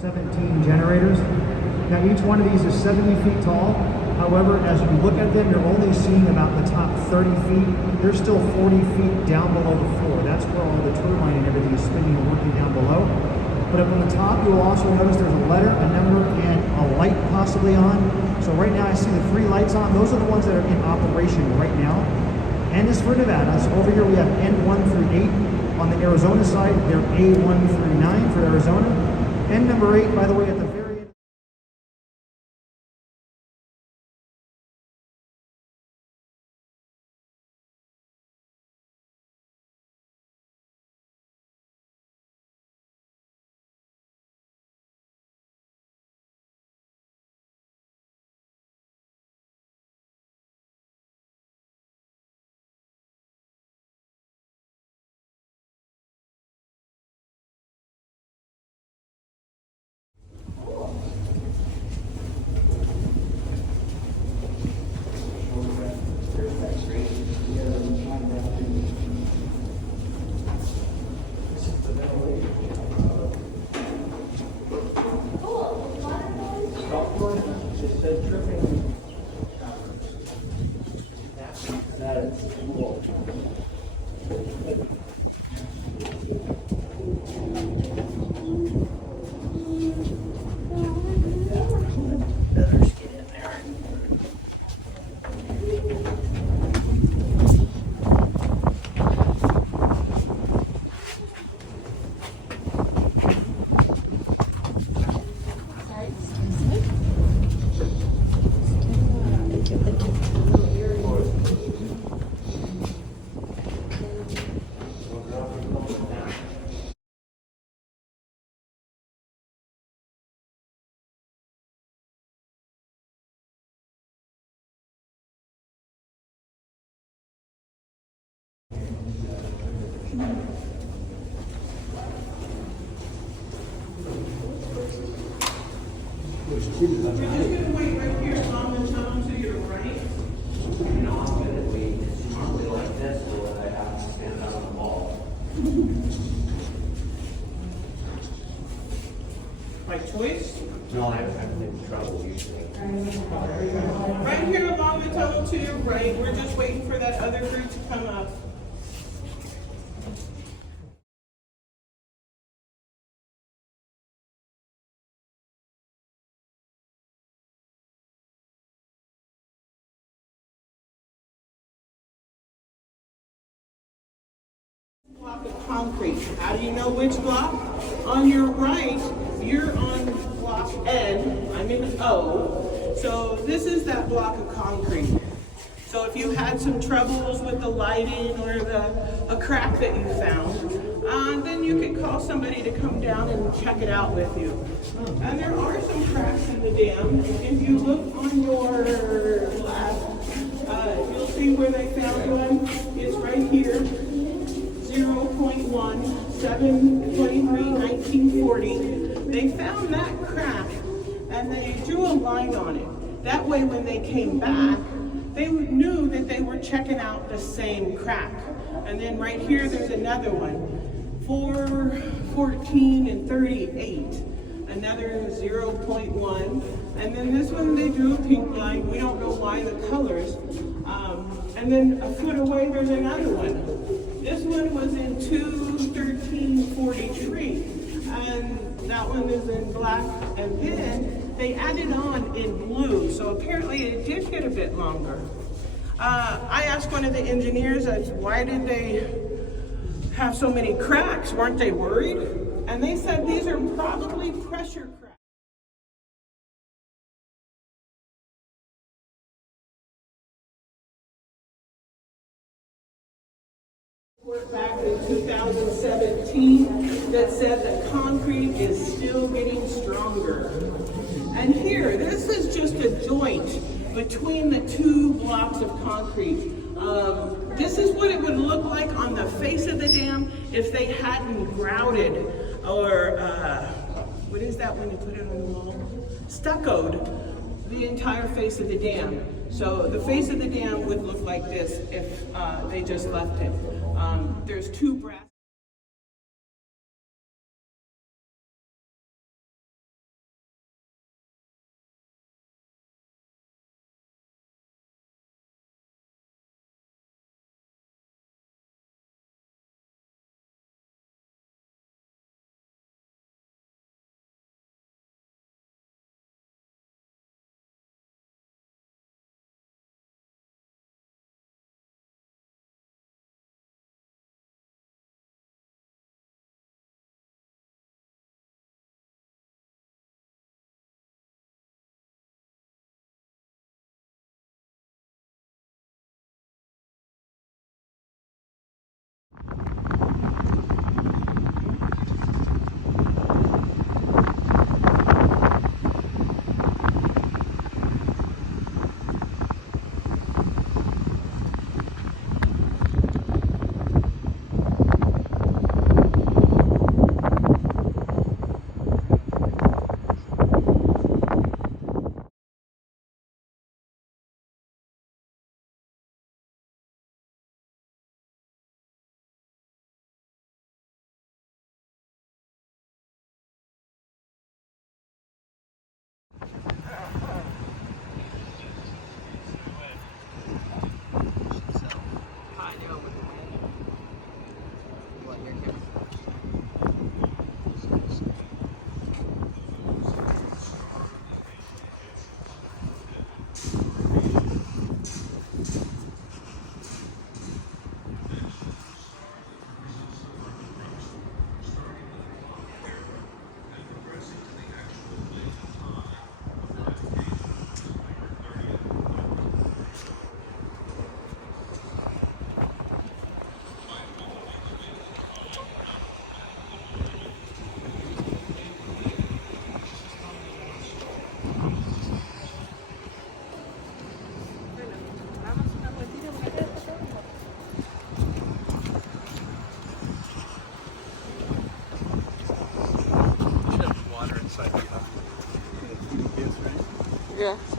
17 generators. Now each one of these is 70 feet tall. However, as you look at them, you're only seeing about the top 30 feet. They're still 40 feet down below the floor. That's where all the turbine and everything is spinning and working down below. But up on the top, you will also notice there's a letter, a number, and a light possibly on. So right now I see the 3 lights on. Those are the ones that are in operation right now. And this for Nevada. So over here we have N1 through 8. On the Arizona side, they're A1 through 9 for Arizona. N number 8, by the way, at the very end. We're just going to wait right here along the tunnel to your right. No, I'm going to wait. It's normally like this, so that I have to stand out on the wall. By choice. No, I'm having trouble usually. Right here along the tunnel to your right. We're just waiting for that other group to come up. Block of concrete. How do you know which block? On your right, you're on block N. I'm in O. So this is that block of concrete. So if you had some troubles with the lighting or a crack that you found, then you could call somebody to come down and check it out with you. And there are some cracks in the dam. If you look on your left, you'll see where they found one. It's right here. 0.1, 7/23, 1940. They found that crack and they drew a line on it. That way when they came back, they knew that they were checking out the same crack. And then right here, there's another one, 4/14 and 38. Another 0.1. And then this one, they drew a pink line. We don't know why the colors. And then a foot away, there's another one. This one was in 2/13/43, and that one is in black, and then they added on in blue, so apparently it did get a bit longer. I asked one of the engineers, why did they have so many cracks? Weren't they worried? And they said these are probably pressure cracks. Back in 2017 that said that concrete is still getting stronger. And here, this is just a joint between the 2 blocks of concrete. This is what it would look like on the face of the dam if they hadn't grouted or, what is that when you put it on the wall? Stuccoed the entire face of the dam. So the face of the dam would look like this if they just left it. There's 2 brass Yeah.